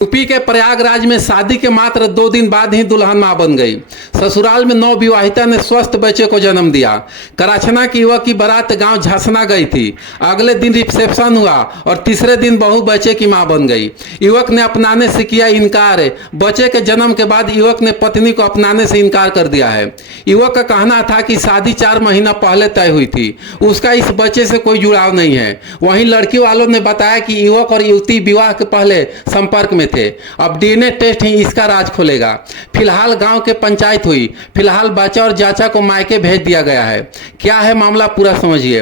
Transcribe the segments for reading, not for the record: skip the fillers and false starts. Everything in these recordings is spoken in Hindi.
यूपी के प्रयागराज में शादी के मात्र 2 दिन बाद ही दुल्हन मां बन गई। ससुराल में नवविवाहिता ने स्वस्थ बच्चे को जन्म दिया। कराचना की युवक की बारात गांव झसना गई थी। अगले दिन रिसेप्शन हुआ और तीसरे दिन बहू बच्चे की मां बन गई। युवक ने अपनाने से किया इनकार। बच्चे के जन्म के बाद युवक ने पत्नी को अपनाने से इनकार कर दिया है। युवक का कहना था कि शादी 4 महीना पहले तय हुई थी, उसका इस बच्चे से कोई जुड़ाव नहीं है। वहीं लड़की वालों ने बताया कि युवक और युवती विवाह के पहले संपर्क में थे। अब डीएनए टेस्ट ही इसका राज खोलेगा। फिलहाल गांव के पंचायत हुई। फिलहाल बच्चा और चाचा को मायके भेज दिया गया है। क्या है मामला पूरा समझिए।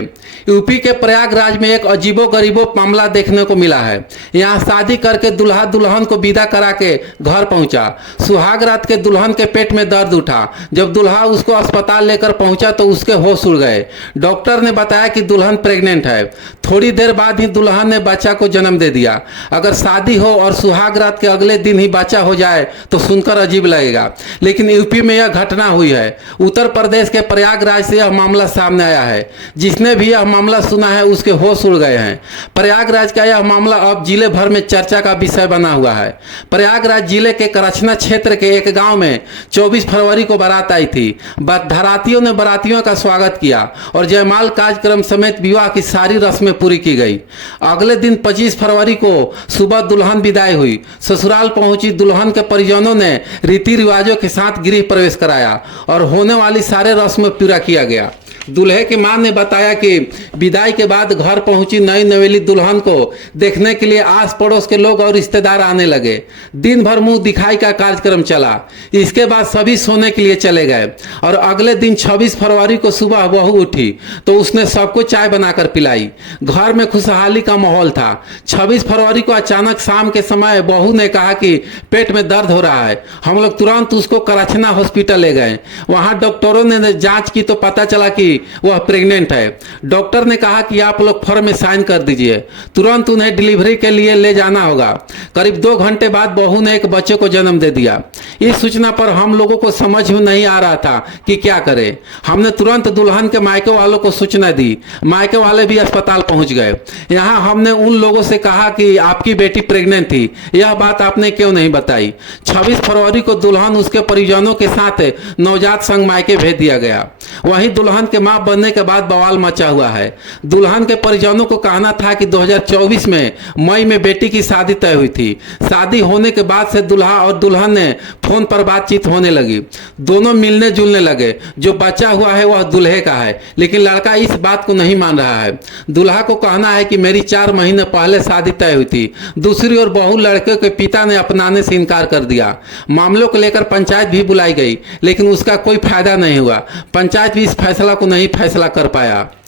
यूपी के प्रयागराज में एक अजीबो गरीबो मामला देखने को मिला है। यहाँ शादी करके दुल्हा दुल्हन को विदा करा के घर पहुंचा। सुहाग रात के दुल्हन के पेट में दर्द उठा। जब दुल्हा उसको अस्पताल लेकर पहुंचा तो उसके होश उड़ गए। डॉक्टर ने बताया कि दुल्हन प्रेग्नेंट है। थोड़ी देर बाद ही दुल्हन ने बच्चा को जन्म दे दिया। अगर शादी हो और सुहाग रात के अगले दिन ही बच्चा हो जाए तो सुनकर अजीब लगेगा, लेकिन यूपी में यह घटना हुई है। उत्तर प्रदेश के प्रयागराज से यह मामला सामने आया है। जिसने भी यह मामला सुना है उसके होश उड़ गए हैं। प्रयागराज का यह मामला अब जिले भर में चर्चा का विषय बना हुआ है। प्रयागराज जिले के कराचना क्षेत्र के एक गांव में 24 फरवरी को बारात आई थी। बारातियों ने बारातियों का स्वागत किया और जयमाल कार्यक्रम समेत विवाह की सारी रस्में पूरी की गई। अगले दिन 25 फरवरी को सुबह दुल्हन विदाई हुई। ससुराल पहुंची दुल्हन के परिजनों ने रीति रिवाजों के साथ गृह प्रवेश कराया और होने वाली सारे रस्म पूरा किया गया। दूल्हे की मां ने बताया कि विदाई के बाद घर पहुंची नई नवेली दुल्हन को देखने के लिए आस पड़ोस के लोग और रिश्तेदार आने लगे। दिन भर मुंह दिखाई का कार्यक्रम चला। इसके बाद सभी सोने के लिए चले गए और अगले दिन 26 फरवरी को सुबह बहू उठी तो उसने सबको चाय बनाकर पिलाई। घर में खुशहाली का माहौल था। 26 फरवरी को अचानक शाम के समय बहू ने कहा कि पेट में दर्द हो रहा है। हम लोग तुरंत उसको कराचना हॉस्पिटल ले गए। वहां डॉक्टरों ने जांच की तो पता चला कि वह प्रेग्नेंट है। डॉक्टर ने कहा कि आप लोग फॉर्म में साइन कर दीजिए। तुरंत उन्हें डिलीवरी के लिए ले जाना होगा। करीब 2 घंटे बाद बहू ने एक बच्चे को जन्म दे दिया। इस सूचना पर हम लोगों को समझ में नहीं आ रहा था कि क्या करें। हमने तुरंत दुल्हन के मायके वालों को सूचना दी। मायके वाले भी अस्पताल पहुंच गए। यहाँ हमने उन लोगों से कहा कि आपकी बेटी प्रेग्नेंट थी, यह बात आपने क्यों नहीं बताई। 26 फरवरी को दुल्हन उसके परिजनों के साथ नवजात संग मायके भेज दिया गया। वहीं दुल्हन के मां बनने के बाद बवाल मचा हुआ है। दुल्हन के परिजनों को कहना था कि 2024 में मई में बेटी की शादी तय हुई थी। शादी होने के बाद से दुल्हा और दुल्हन ने फोन पर बातचीत होने लगी। दोनों मिलने जुलने लगे। जो बच्चा हुआ है वह दूल्हे का है, लेकिन लड़का इस बात को नहीं मान रहा है। दुल्हा को कहना है कि मेरी 4 महीने पहले शादी तय हुई थी। दूसरी ओर बहू लड़के के पिता ने अपनाने से इनकार कर दिया। मामलों को लेकर पंचायत भी बुलाई गई, लेकिन उसका कोई फायदा नहीं हुआ। पंचायत भी इस फैसला को नहीं फैसला कर पाया।